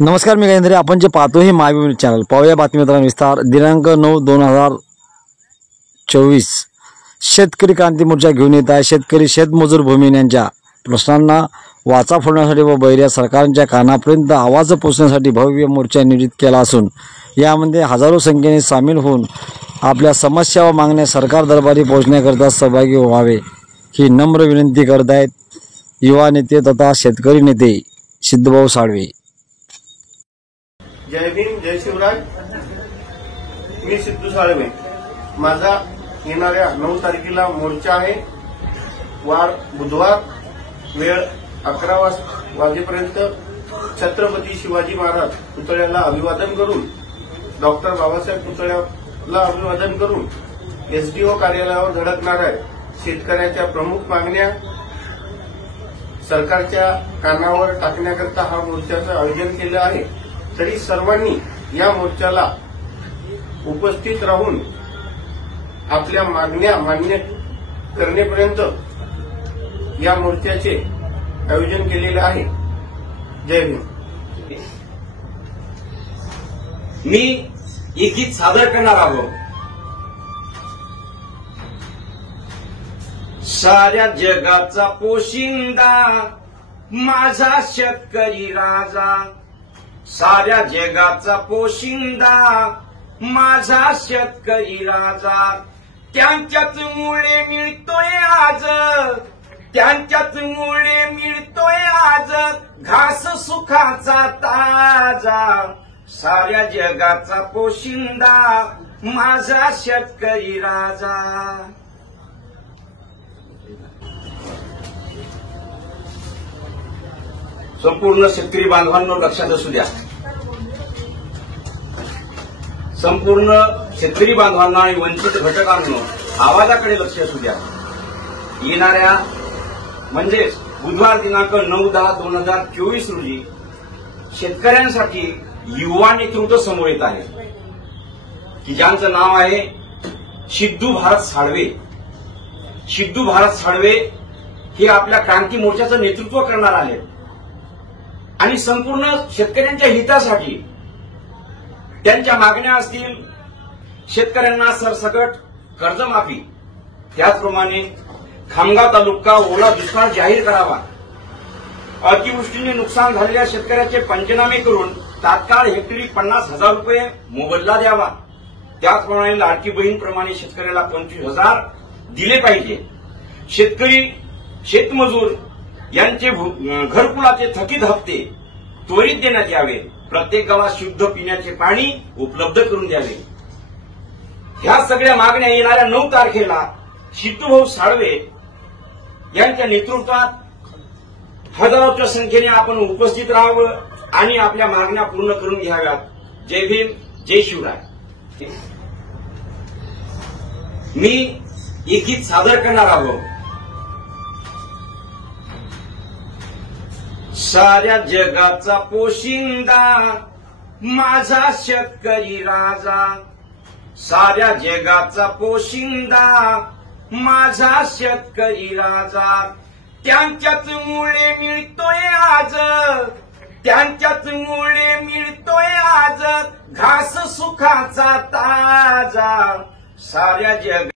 नमस्कार, मी गजेंद्र. आपण जे पाहतो हे मायभूमी चॅनल. पाहूया बातमीपत्रांचा विस्तार. दिनांक 9/2024 शेतकरी क्रांती मोर्चा घेऊन येत आहे. शेतकरी शेतमजूर भूमिहीन यांच्या प्रश्नांना वाचा फोडण्यासाठी व बहिऱ्या सरकारच्या कानापर्यंत आवाज पोहोचण्यासाठी भव्य मोर्चा नियोजित केला असून यामध्ये हजारो संख्येने सामील होऊन आपल्या समस्या व मागण्या सरकार दरबारी पोहोचण्याकरता सहभागी व्हावे ही नम्र विनंती करत आहेत युवा नेते तथा शेतकरी नेते सिद्धभाऊ साळवे. जय भीम, जय शिवराय. मी सिद्धू साळवे. माझा येणाऱ्या 9 तारखेला मोर्चा आहे. वार बुधवार, वेळ 11 वाजेपर्यंत छत्रपती शिवाजी महाराज पुतळ्याला अभिवादन करून, डॉक्टर बाबासाहेब पुतळ्याला अभिवादन करून एसडीओ कार्यालयावर धडकणार आहे. शेतकऱ्याच्या प्रमुख मागण्या सरकारच्या कानावर टाकण्याकरता हा मोर्चाचं आयोजन केलं आहे. तरी सर्वांनी या मोर्चाला उपस्थित राहून आपल्या मागण्या मान्य करण्यापर्यंत या मोर्चाचे आयोजन केलेले आहे. जय भीम. मी एक गीत सादर करणार आहोत. साऱ्या जगाचा पोशिंदा माझा शेतकरी राजा, साऱ्या जगाचा पोशिंदा माझा शेतकरी राजा, त्यांच्याच मुळे मिळतोय आज, त्यांच्याच मुळे मिळतोय आज घास सुखाचा ताजा, साऱ्या जगाचा पोशिंदा माझा शेतकरी राजा. संपूर्ण शेतकरी बांधवांनो लक्षात असू द्या. संपूर्ण शेतकरी बांधवांना आणि वंचित घटकांनो आवाजाकडे लक्ष असू द्या. येणाऱ्या म्हणजेच बुधवार दिनांक 9/10/2024 रोजी शेतकऱ्यांसाठी युवा नेतृत्व समोर येत आहे की ज्यांचं नाव आहे सिद्धू भारत साळवे. सिद्धू भारत साळवे हे आपल्या क्रांती मोर्चाचं नेतृत्व करणार आहेत आणि संपूर्ण शेतकऱ्यांच्या हितासाठी त्यांच्या मागण्या असतील, शेतकऱ्यांना सरसकट कर्जमाफी, त्याचप्रमाणे खामगाव तालुका ओला दुष्काळ जाहीर करावा, अतिवृष्टीने नुकसान झालेल्या शेतकऱ्याचे पंचनामे करून तात्काळ हेक्टरी 50,000 रुपये मोबदला द्यावा, त्याचप्रमाणे लाडकी बहीणप्रमाणे शेतकऱ्याला 25,000 दिले पाहिजे. शेतकरी शेतमजूर यांचे घरकुलाचे थकीत हप्ते त्वरित देण्यात यावे, प्रत्येक गावात शुद्ध पिण्याचे पाणी उपलब्ध करून द्यावे. ह्या सगळ्या मागण्या येणाऱ्या 9 तारखेला सिद्धूभाऊ साळवे यांच्या नेतृत्वात हजारोच्या संख्येने आपण उपस्थित राहावं आणि आपल्या मागण्या पूर्ण करून घ्याव्यात. जय भीम, जय शिवराय. मी एक गीत सादर करणार आहोत. साऱ्या जगाचा पोशिंदा माझा शेतकरी राजा, साऱ्या जगाचा पोशिंदा माझा शेतकरी राजा, त्यांच्याच मुळे मिळतोय आज, त्यांच्याच मुळे मिळतोय आज घास सुखाचा ताजा, साऱ्या जग